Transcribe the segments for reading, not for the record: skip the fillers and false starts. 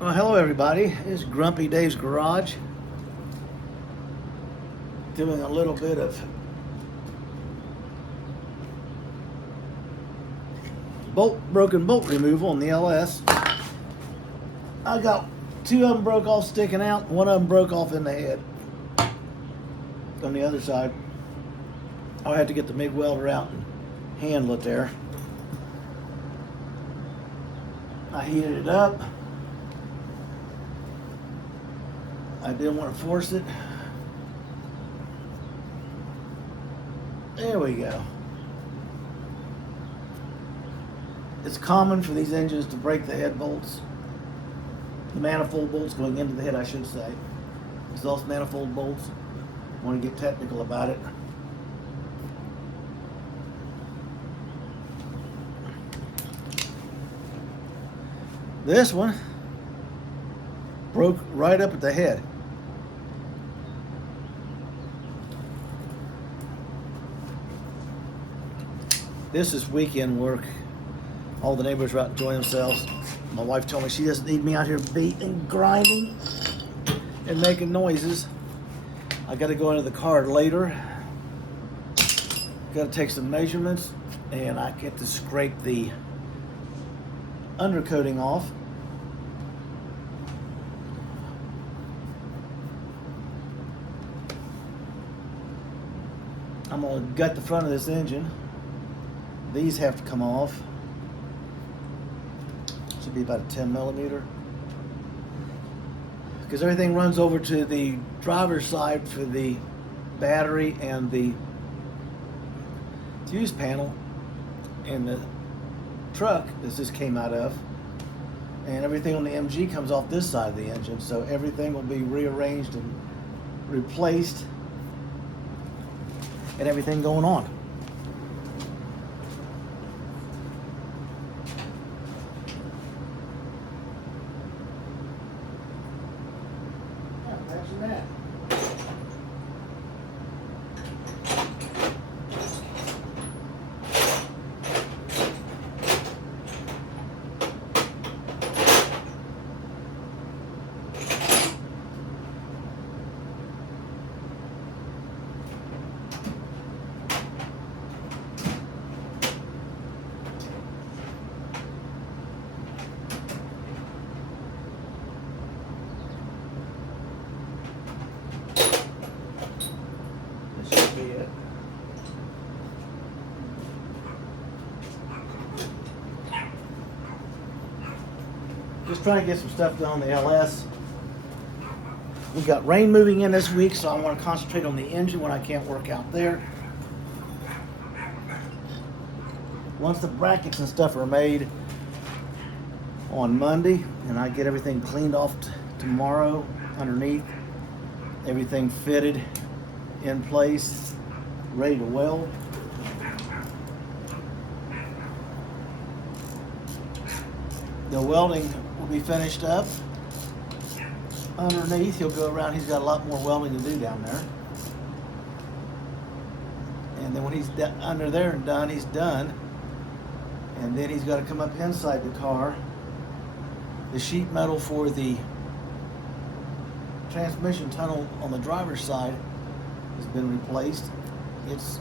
Well, hello everybody. It's Grumpy Dave's Garage. Doing a little bit of broken bolt removal on the LS. I got two of them broke off sticking out. One of them broke off in the head. On the other side, I had to get the MIG welder out and handle it there. I heated it up. I didn't want to force it. There we go. It's common for these engines to break the head bolts. The manifold bolts going into the head, I should say. Exhaust manifold bolts. I want to get technical about it. This one broke right up at the head. This is weekend work. All the neighbors are out enjoying themselves. My wife told me she doesn't need me out here beating, grinding, and making noises. I got to go into the car later. Got to take some measurements, and I get to scrape the undercoating off. I'm going to gut the front of this engine. These have to come off. Should be about a 10 millimeter. Because everything runs over to the driver's side for the battery and the fuse panel in the truck that this came out of. And everything on the MG comes off this side of the engine. So everything will be rearranged and replaced and everything going on. Just trying to get some stuff done on the LS. We got rain moving in this week, so I want to concentrate on the engine when I can't work out there. Once the brackets and stuff are made on Monday, and I get everything cleaned off tomorrow underneath, everything fitted in place, ready to weld. The welding will be finished up. Underneath, he'll go around. He's got a lot more welding to do down there. And then when he's under there and done, he's done. And then he's got to come up inside the car. The sheet metal for the transmission tunnel on the driver's side has been replaced. It's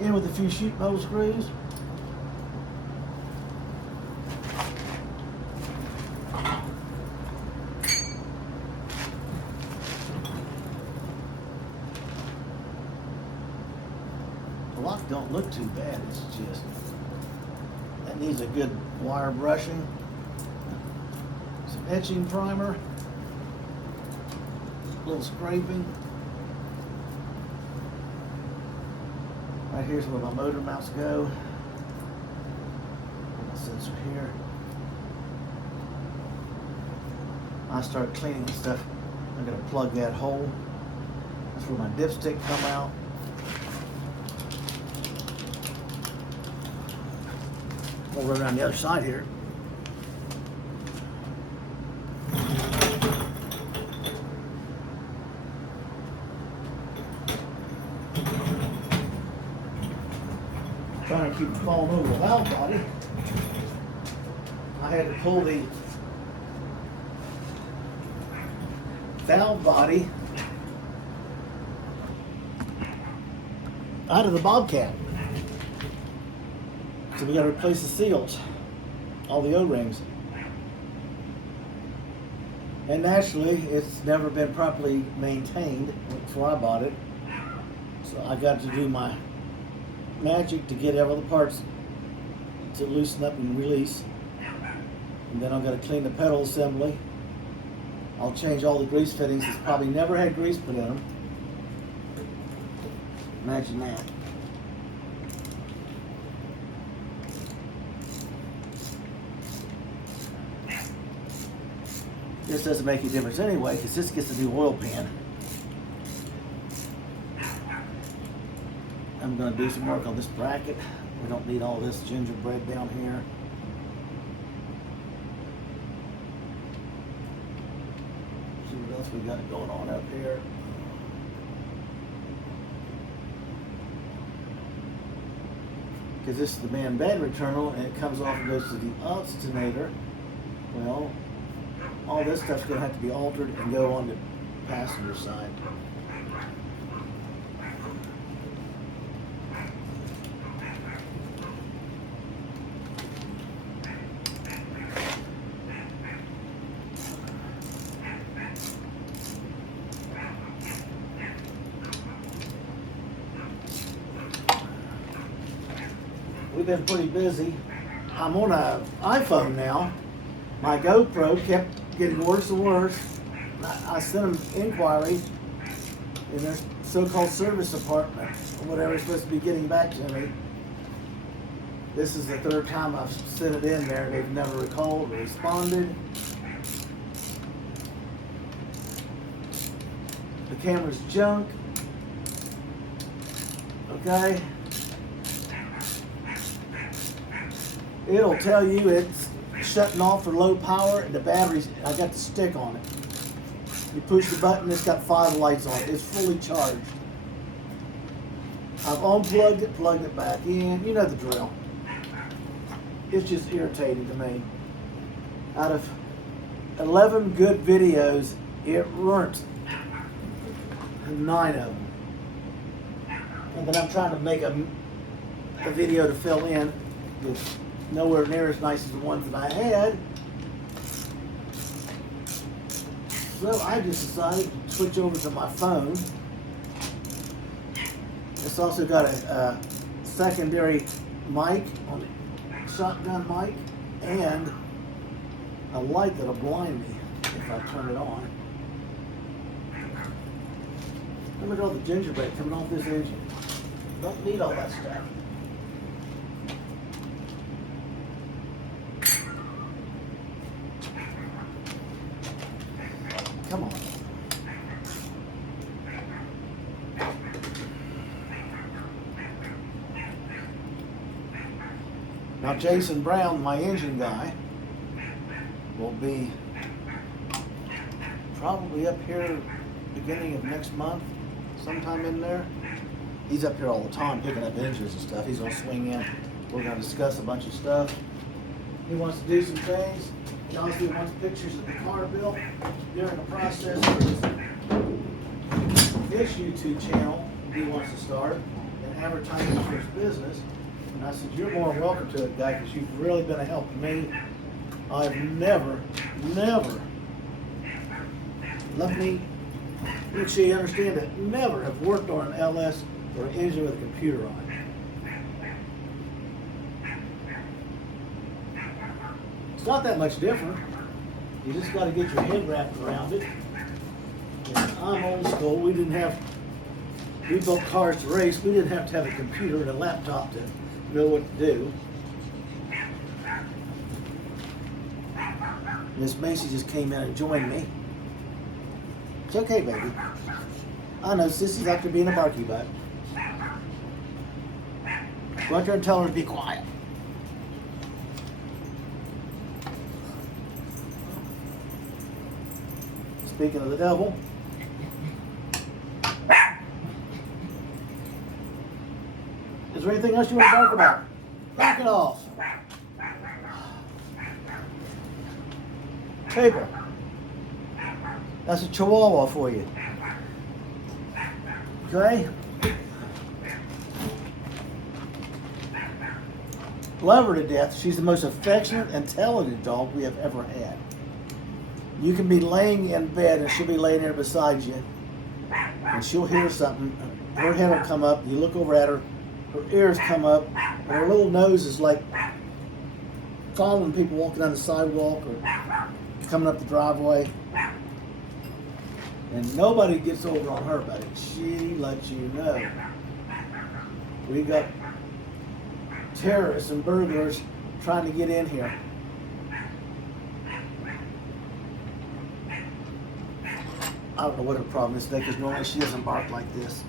in with a few sheet metal screws. The lock don't look too bad. It's just that needs a good wire brushing, some etching primer, a little scraping. Right here's where my motor mounts go. Put my sensor here. I start cleaning the stuff. I'm gonna plug that hole. That's where my dipstick come out. We'll run around the other side here. Trying to keep it falling over the valve body. I had to pull the valve body out of the Bobcat. So we got to replace the seals, all the O-rings. And naturally, it's never been properly maintained before I bought it. So I got to do my magic to get all the parts to loosen up and release. And then I've got to clean the pedal assembly. I'll change all the grease fittings. It's probably never had grease put in them. Imagine that. This doesn't make a difference anyway, because this gets a new oil pan. I'm going to do some work on this bracket. We don't need all this gingerbread down here. See what else we got going on up here. Because this is the man battery terminal, and it comes off and goes to the alternator. Well, all this stuff's going to have to be altered and go on the passenger side. We've been pretty busy. I'm on an iPhone now. My GoPro kept getting worse and worse. I sent them inquiry in their so-called service department, or whatever, it's supposed to be getting back to me. This is the third time I've sent it in there. They've never recalled or responded. The camera's junk. Okay. It'll tell you it's shutting off for low power, and the batteries, I got the stick on it. You push the button, it's got 5 lights on it. It's fully charged. I've unplugged it, plugged it back in. You know the drill. It's just irritating to me. Out of 11 good videos, it ruined 9 of them. And then I'm trying to make a video to fill in that's nowhere near as nice as the ones that I had. So I just decided to switch over to my phone. It's also got a secondary mic, on the shotgun mic, and a light that'll blind me if I turn it on. And look at all the gingerbread coming off this engine. Don't need all that stuff. Come on. Now Jason Brown, my engine guy, will be probably up here beginning of next month, sometime in there. He's up here all the time picking up engines and stuff. He's going to swing in. We're going to discuss a bunch of stuff. He wants to do some things. He also wants pictures of the car built during the process for his YouTube channel he wants to start and advertising for his business. And I said, you're more than welcome to it, guy, because you've really been a help to me. I've never, let me make sure you understand that, never have worked on an LS or an engine with a computer on it. It's not that much different. You just got to get your head wrapped around it. And I'm old school. We built cars to race. We didn't have to have a computer and a laptop to know what to do. Miss Macy just came in and joined me. It's okay, baby. I know, Sissy's after being a barky butt. Go out there and tell her to be quiet. Speaking of the devil, is there anything else you want to talk about? Knock it off. Table. That's a Chihuahua for you. Okay? Love her to death. She's the most affectionate and intelligent dog we have ever had. You can be laying in bed and she'll be laying there beside you, and she'll hear something. Her head will come up. You look over at her. Her ears come up, and her little nose is like following people walking down the sidewalk or coming up the driveway. And nobody gets over on her, buddy. She lets you know. We got terrorists and burglars trying to get in here. I don't know what her problem is today, because normally she doesn't bark like this.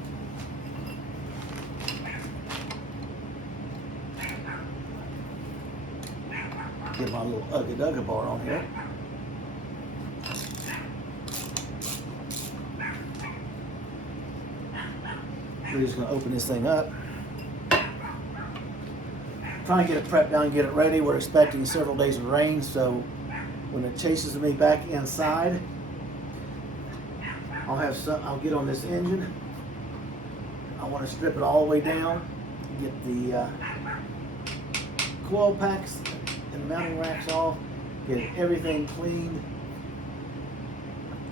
Get my little Ugga Dugga bar on here. We're just going to open this thing up. Try and get it prepped down and get it ready. We're expecting several days of rain, so when it chases me back inside, I'll get on this engine. I want to strip it all the way down, get the coil packs and the mounting racks off, get everything cleaned.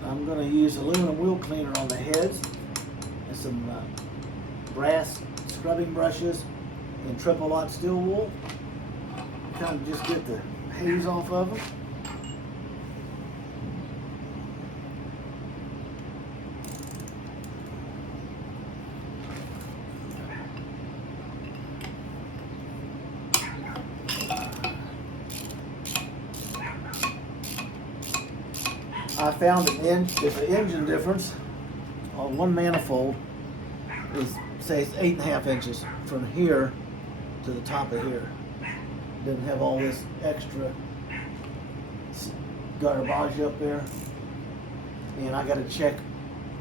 I'm going to use aluminum wheel cleaner on the heads and some brass scrubbing brushes and triple lot steel wool. Kind of just get the haze off of them. I found there's an engine difference on one manifold. Say it's 8.5 inches from here to the top of here. Didn't have all this extra garbage up there. And I got to check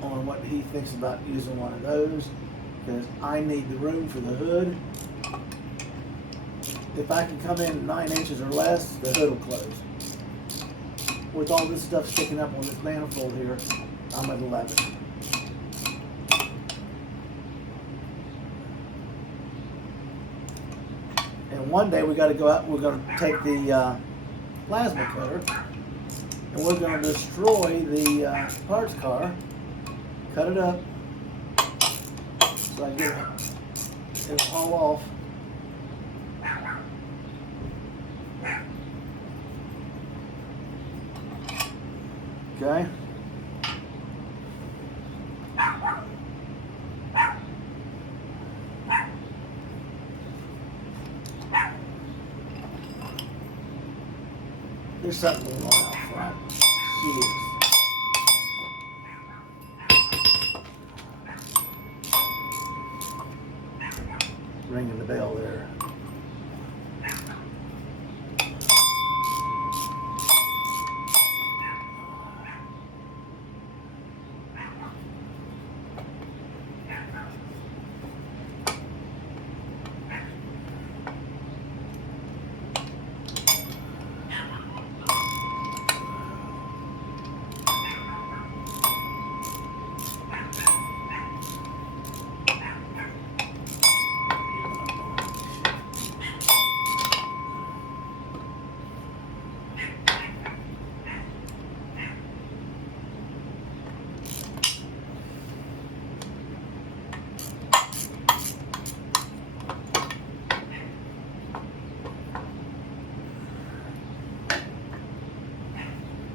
on what he thinks about using one of those, because I need the room for the hood. If I can come in 9 inches or less, the hood will close. With all this stuff sticking up on this manifold here, I'm at 11. And one day we got to go out. We're going to take the plasma cutter, and we're going to destroy the parts car, cut it up, so I get it all off. Okay. There's something going on out front. Jeez. Ringing the bell there.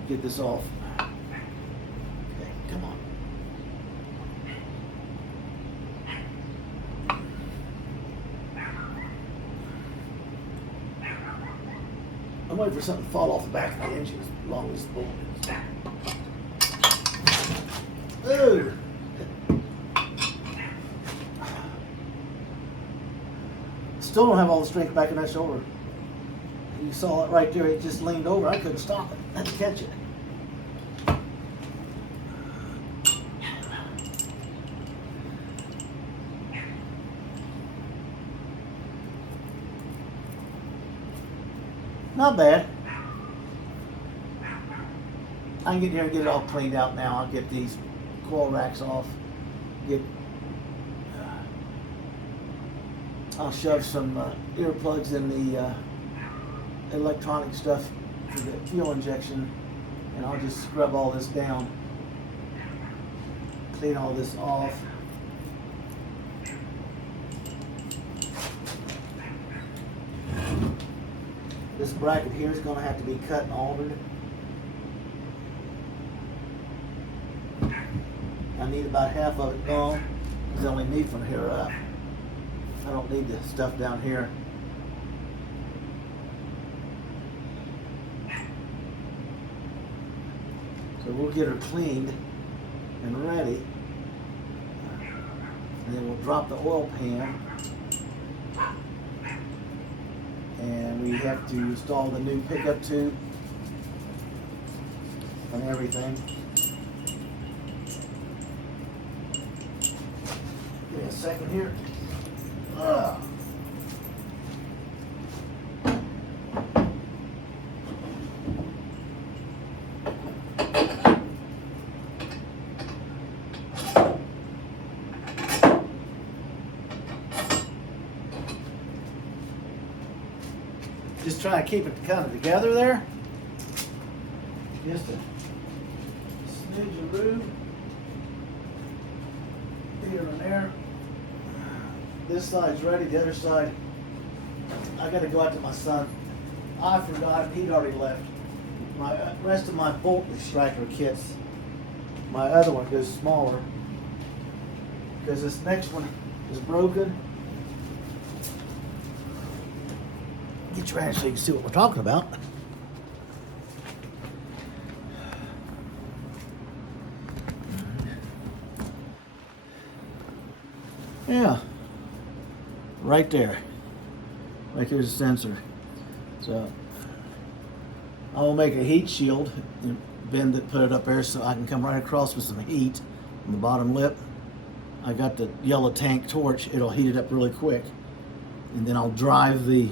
Get this off. Okay, come on. I'm waiting for something to fall off the back of the engine as long as the bolt is. Ooh. Still don't have all the strength back in that shoulder. You saw it right there. It just leaned over. I couldn't stop it. I had to catch it. Not bad. I can get here and get it all cleaned out now. I'll get these coil racks off. I'll shove some earplugs in the electronic stuff for the fuel injection, and I'll just scrub all this down, clean all this off. This bracket here is going to have to be cut and altered. I need about half of it gone, because I only need from here up. I don't need the stuff down here. So we'll get her cleaned and ready, and then we'll drop the oil pan, and we have to install the new pickup tube and everything. Give me a second here. Just trying to keep it kind of together there. Just a smidge of room here and there. This side's ready, the other side, I gotta go out to my son. I forgot, he'd already left. My rest of my bolt extractor kits, my other one goes smaller, because this next one is broken. Get your hand so you can see what we're talking about. Yeah, right there. Like here's a sensor. So I will make a heat shield and bend it, put it up there so I can come right across with some heat on the bottom lip. I got the yellow tank torch. It'll heat it up really quick, and then I'll drive the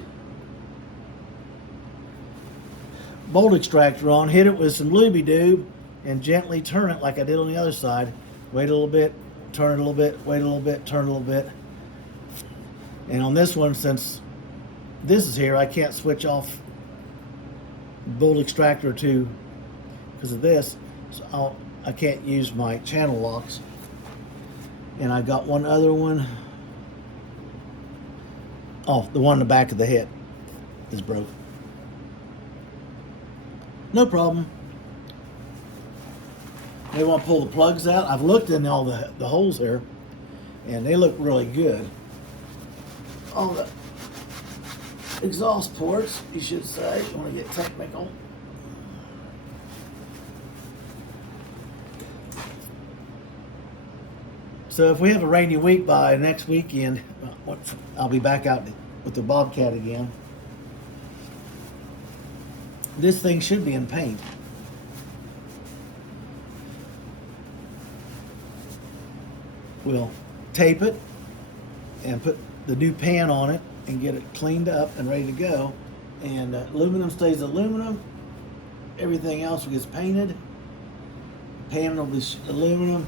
bolt extractor on, hit it with some looby-doob, and gently turn it like I did on the other side. Wait a little bit, turn it a little bit, wait a little bit, turn it a little bit. And on this one, since this is here, I can't switch off bolt extractor to because of this, so I can't use my channel locks. And I got one other one. Oh, the one in the back of the head is broke. No problem. They want to pull the plugs out. I've looked in all the holes here, and they look really good. All the exhaust ports, you should say, you want to get technical. So if we have a rainy week by next weekend, I'll be back out with the Bobcat again. This thing should be in paint. We'll tape it and put the new pan on it and get it cleaned up and ready to go. And aluminum stays aluminum. Everything else gets painted. Pan will be aluminum.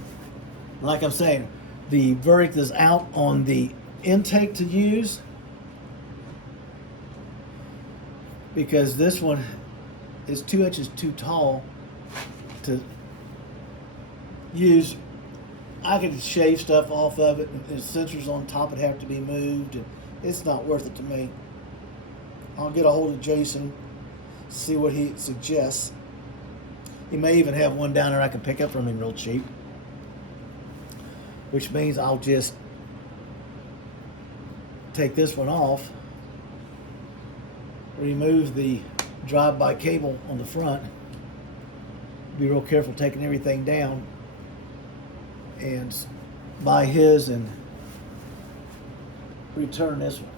Like I'm saying, the verdict is out on the intake to use, because this one is 2 inches too tall to use. I could shave stuff off of it, and the sensors on top would have to be moved, and it's not worth it to me. I'll get a hold of Jason, see what he suggests. He may even have one down there I can pick up from him real cheap, which means I'll just take this one off, remove the drive-by cable on the front, be real careful taking everything down, and buy his and return this one.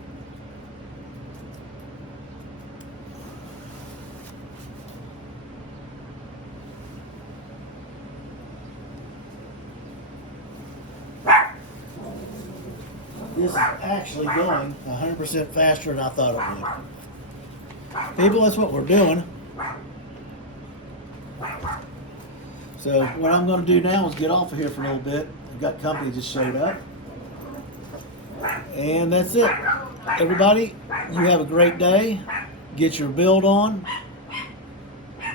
This is actually going 100% faster than I thought it would. People, that's what we're doing. So what I'm going to do now is get off of here for a little bit. I've got company just showed up. And that's it. Everybody, you have a great day. Get your build on.